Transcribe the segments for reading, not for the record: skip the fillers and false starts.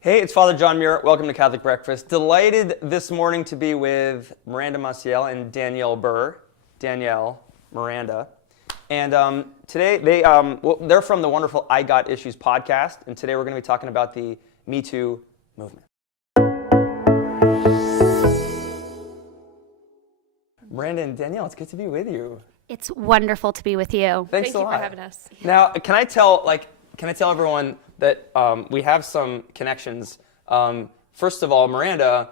Hey, it's Father John Muir. Welcome to Catholic Breakfast. Delighted this morning to be with Miranda Maciel and Danielle Miranda. And today they're from the wonderful I Got Issues podcast, and today we're going to be talking about the MeToo movement. Miranda and Danielle, it's good to be with you. It's wonderful to be with you. Thanks a lot. Thank you for having us. Now, can I tell everyone that we have some connections? First of all, Miranda,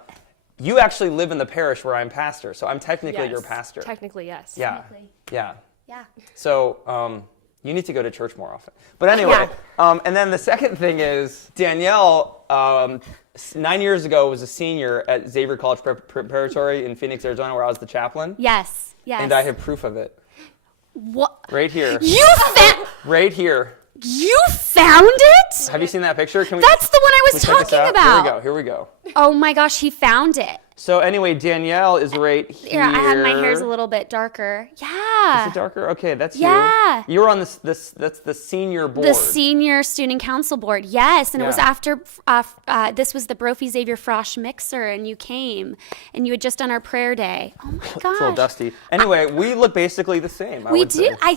you actually live in the parish where I'm pastor, so I'm technically your pastor. Technically, yes. Yeah. Technically. Yeah. Yeah. So you need to go to church more often. But anyway, and then the second thing is Danielle, 9 years ago, was a senior at Xavier College Preparatory in Phoenix, Arizona, where I was the chaplain. Yes. And I have proof of it. What? Right here. Right here. You found it? Have you seen that picture? That's the one I was talking about. Here we go. Oh my gosh, he found it. So anyway, Danielle is right here. I had my hair's a little bit darker. Yeah. Is it darker? Okay, that's you. Yeah. You're on that's the senior board. The senior student council board, yes. And it was after, this was the Brophy Xavier Frosh mixer, and you came, and you had just done our prayer day. Oh my gosh. It's a little dusty. Anyway, we look basically the same, We do. I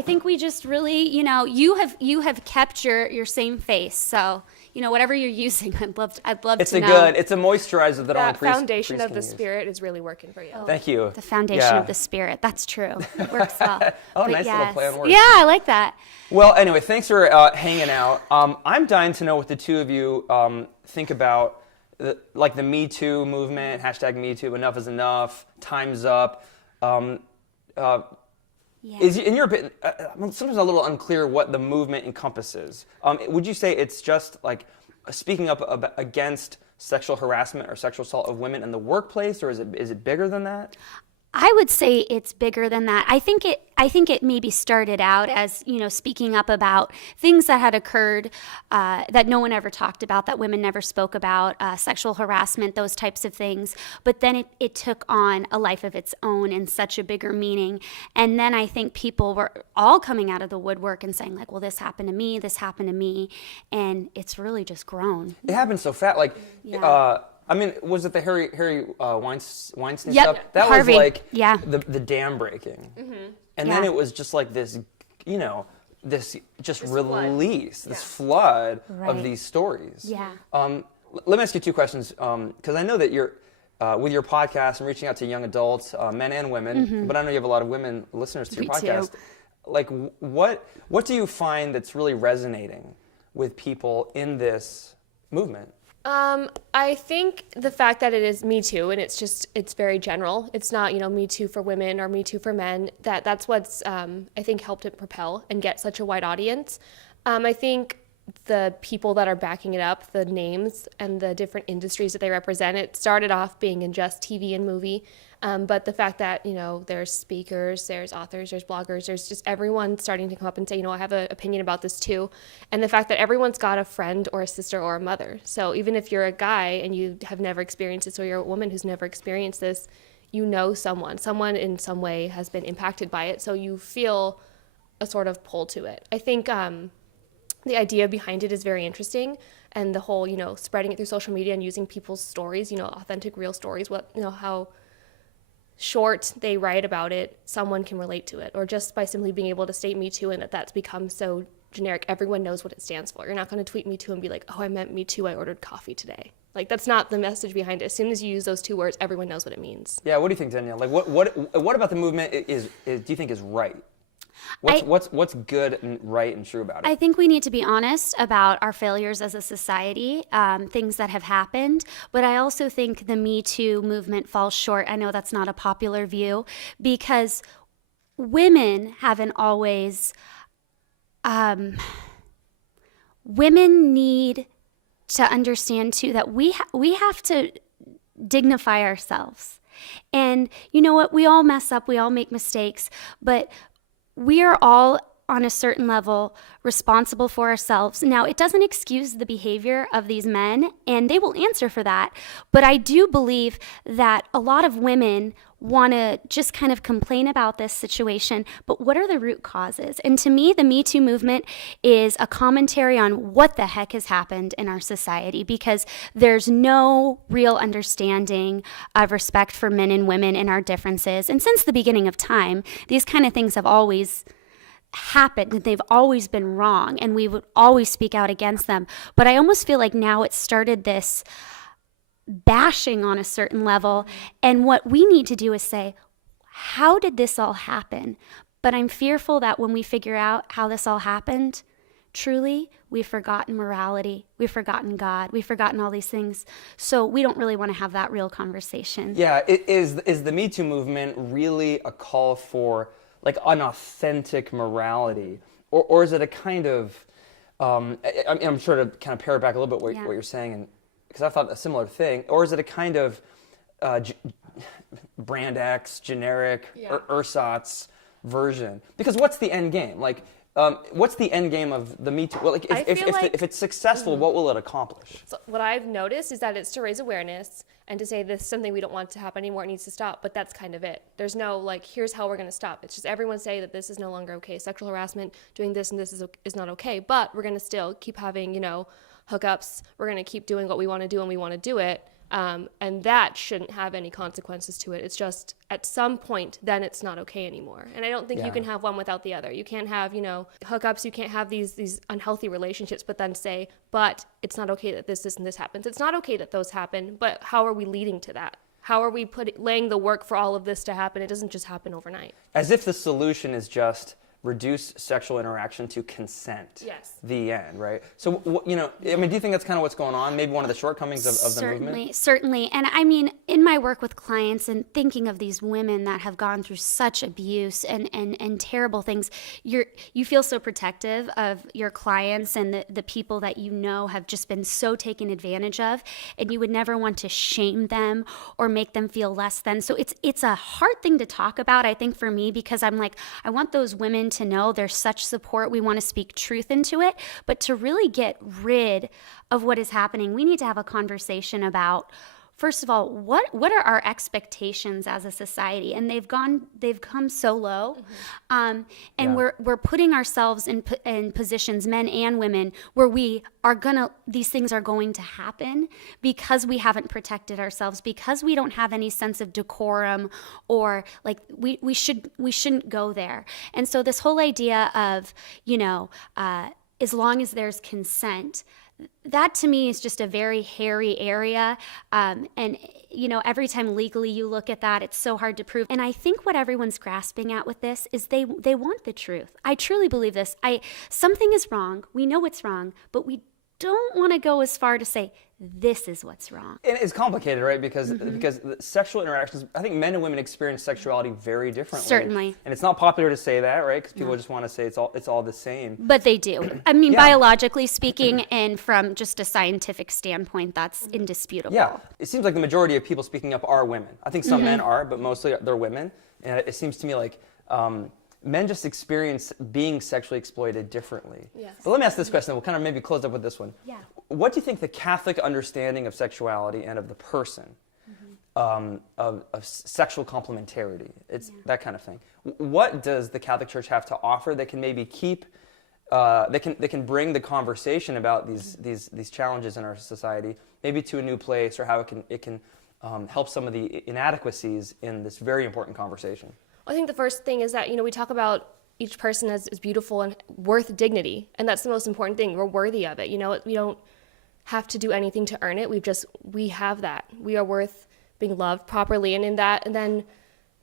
think we just really, you have kept your same face. So, whatever you're using, I'd love to know. It's a moisturizer that all That foundation of the use. Spirit is really working for you. Thank you. The foundation of the Spirit. That's true. It works well. Nice little play on words. Yeah, I like that. Well, anyway, thanks for hanging out. I'm dying to know what the two of you think about the Me Too movement, #MeToo, enough is enough, time's up. Is in your opinion, I'm sometimes a little unclear what the movement encompasses. Would you say it's just like speaking up against sexual harassment or sexual assault of women in the workplace, or is it bigger than that? I would say it's bigger than that. I think it maybe started out as, speaking up about things that had occurred that no one ever talked about, that women never spoke about, sexual harassment, those types of things. But then it took on a life of its own and such a bigger meaning. And then I think people were all coming out of the woodwork and saying well, this happened to me. And it's really just grown. It happened so fast. Was it the Harry Weinstein Yep, stuff? That Harvey. Was the dam breaking. Mm-hmm. And then it was just like this, this release, this flood of these stories. Yeah. Let me ask you two questions, because I know that you're, with your podcast and reaching out to young adults, men and women, but I know you have a lot of women listeners to your podcast. Too. What do you find that's really resonating with people in this movement? I think the fact that it is Me Too, and it's very general. It's not, Me Too for women or Me Too for men. That's what's, I think, helped it propel and get such a wide audience. I think the people that are backing it up, the names and the different industries that they represent, it started off being in just TV and movie. But the fact that, there's speakers, there's authors, there's bloggers, there's just everyone starting to come up and say, I have an opinion about this too. And the fact that everyone's got a friend or a sister or a mother. So even if you're a guy and you have never experienced this, or you're a woman who's never experienced this, someone in some way has been impacted by it. So you feel a sort of pull to it. I think the idea behind it is very interesting. And the whole, spreading it through social media and using people's stories, authentic, real stories, how short they write about it, someone can relate to it, or just by simply being able to state Me Too, and that's become so generic, everyone knows what it stands for. You're not going to tweet Me Too and be like, oh, I meant Me Too, I ordered coffee today. That's not the message behind it. As soon as you use those two words, everyone knows what it means. Yeah, what do you think, Danielle? What about the movement is do you think is right? What's good and right and true about it? I think we need to be honest about our failures as a society, things that have happened. But I also think the Me Too movement falls short. I know that's not a popular view, because women haven't always. Women need to understand too that we have to dignify ourselves. And you know what? We all mess up. We all make mistakes, but we are all on a certain level, responsible for ourselves. Now, it doesn't excuse the behavior of these men, and they will answer for that. But I do believe that a lot of women want to just kind of complain about this situation, but what are the root causes? And to me, the Me Too movement is a commentary on what the heck has happened in our society, because there's no real understanding of respect for men and women and our differences. And since the beginning of time, these kind of things have always happened, and they've always been wrong, and we would always speak out against them. But I almost feel like now it started this bashing on a certain level, and what we need to do is say, how did this all happen? But I'm fearful that when we figure out how this all happened, truly, we've forgotten morality, we've forgotten God, we've forgotten all these things. So we don't really want to have that real conversation. Yeah, is the Me Too movement really a call for like an authentic morality, or is it a kind of, I'm sure to kind of pare it back a little bit what you're saying, and because I thought a similar thing, or is it a kind of brand X, generic, ersatz version? Because what's the end game? Like, what's the end game of the Me Too? Well, like, if it's successful, what will it accomplish? So what I've noticed is that it's to raise awareness and to say this is something we don't want to happen anymore, it needs to stop, but that's kind of it. There's no, like, here's how we're going to stop. It's just everyone say that this is no longer okay. Sexual harassment, doing this and this is not okay, but we're going to still keep having, hookups. We're going to keep doing what we want to do and we want to do it. And that shouldn't have any consequences to it. It's just at some point, then it's not okay anymore. And I don't think you can have one without the other. You can't have, hookups. You can't have these unhealthy relationships, but then say, but it's not okay that this and this happens. It's not okay that those happen, but how are we leading to that? How are we laying the work for all of this to happen? It doesn't just happen overnight. As if the solution is just reduce sexual interaction to consent. Yes. The end, right? So, do you think that's kind of what's going on? Maybe one of the shortcomings of the movement? Certainly. And I mean, in my work with clients and thinking of these women that have gone through such abuse and terrible things, you feel so protective of your clients and the people that have just been so taken advantage of, and you would never want to shame them or make them feel less than. So it's a hard thing to talk about, I think, for me, because I'm like, I want those women to know there's such support. We want to speak truth into it, but to really get rid of what is happening, we need to have a conversation about, first of all, what are our expectations as a society? And they've come so low, we're putting ourselves in positions, men and women, where these things are going to happen because we haven't protected ourselves, because we don't have any sense of decorum, or like we shouldn't go there. And so this whole idea of as long as there's consent, that to me is just a very hairy area. And every time legally you look at that, it's so hard to prove. And I think what everyone's grasping at with this is they want the truth. I truly believe this. Something is wrong. We know it's wrong, but we don't want to go as far to say this is what's wrong. And it's complicated, right? Because the sexual interactions, I think men and women experience sexuality very differently. Certainly. And it's not popular to say that, right? Because people just want to say it's all the same. But they do. I mean, biologically speaking, and from just a scientific standpoint, that's indisputable. Yeah. It seems like the majority of people speaking up are women. I think some men are, but mostly they're women. And it seems to me like men just experience being sexually exploited differently. Yes. But let me ask this question. We'll kind of maybe close up with this one. Yeah. What do you think the Catholic understanding of sexuality and of the person, of sexual complementarity, that kind of thing, what does the Catholic Church have to offer that can maybe keep, they can bring the conversation about these challenges in our society maybe to a new place, or how it can help some of the inadequacies in this very important conversation? I think the first thing is that, we talk about each person as beautiful and worth dignity. And that's the most important thing. We're worthy of it. We don't have to do anything to earn it. We have that. We are worth being loved properly. And then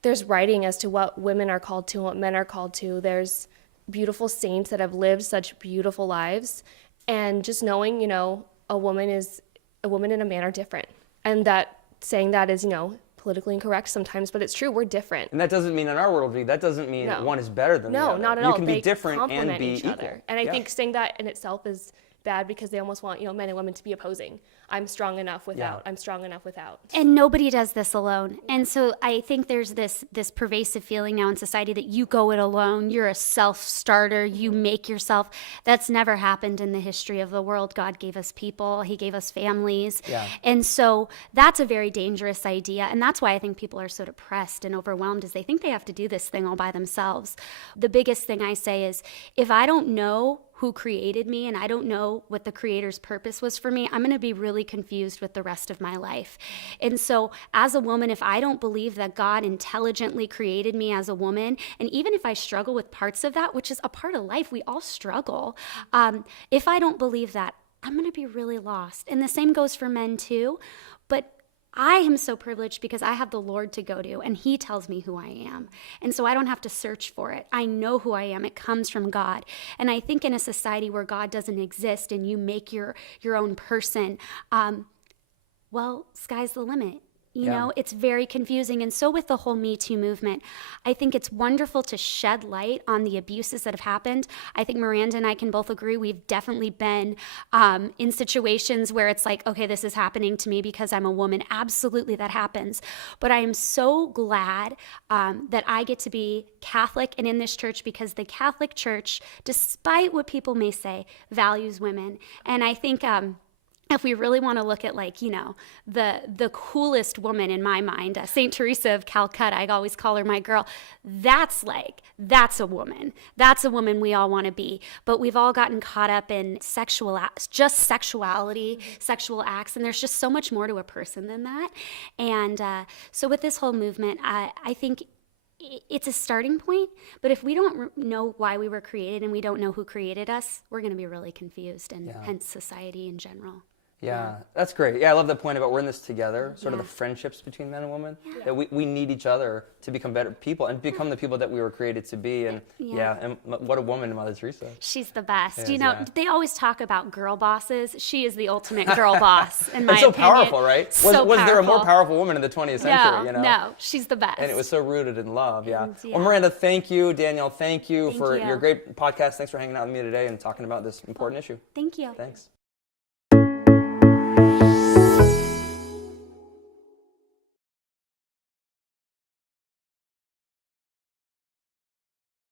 there's writing as to what women are called to and what men are called to. There's beautiful saints that have lived such beautiful lives. And just knowing, a woman and a man are different. And that saying that is, politically incorrect sometimes, but it's true. We're different. And that doesn't mean in our worldview, that doesn't mean one is better than the other. No, not at all. You can be they different and be each equal. other. And I think saying that in itself is bad because they almost want, men and women to be opposing. I'm strong enough without. I'm strong enough without. And nobody does this alone. And so I think there's this pervasive feeling now in society that you go it alone. You're a self-starter. You make yourself. That's never happened in the history of the world. God gave us people. He gave us families. Yeah. And so that's a very dangerous idea. And that's why I think people are so depressed and overwhelmed, is they think they have to do this thing all by themselves. The biggest thing I say is, if I don't know who created me and I don't know what the Creator's purpose was for me, I'm going to be really confused with the rest of my life. And so as a woman, if I don't believe that God intelligently created me as a woman, and even if I struggle with parts of that, which is a part of life, we all struggle, if I don't believe that, I'm going to be really lost. And the same goes for men too. But I am so privileged because I have the Lord to go to, and He tells me who I am. And so I don't have to search for it. I know who I am. It comes from God. And I think in a society where God doesn't exist and you make your own person, well, sky's the limit. You know, it's very confusing. And so with the whole Me Too movement, I think it's wonderful to shed light on the abuses that have happened. I think Miranda and I can both agree we've definitely been in situations where it's like, okay, this is happening to me because I'm a woman. Absolutely, that happens. But I am so glad that I get to be Catholic and in this church, because the Catholic Church, despite what people may say, values women. And I think if we really want to look at, like, the coolest woman in my mind, St. Teresa of Calcutta, I always call her my girl. That's a woman. That's a woman we all want to be. But we've all gotten caught up in sexuality, sexual acts, and there's just so much more to a person than that. And so with this whole movement, I think it's a starting point, but if we don't know why we were created and we don't know who created us, we're going to be really confused, and hence society in general. Yeah, that's great. Yeah, I love the point about we're in this together, sort of the friendships between men and women, that we need each other to become better people and become the people that we were created to be. And and what a woman, Mother Teresa. She's the best. Is, they always talk about girl bosses. She is the ultimate girl boss, in my opinion. opinion. Powerful, right? Was there a more powerful woman in the 20th century? No, she's the best. And it was so rooted in love, And, Well, Miranda, thank you. Danielle, thank you for you. your great podcast. Thanks for hanging out with me today and talking about this important issue. Thank you. Thanks.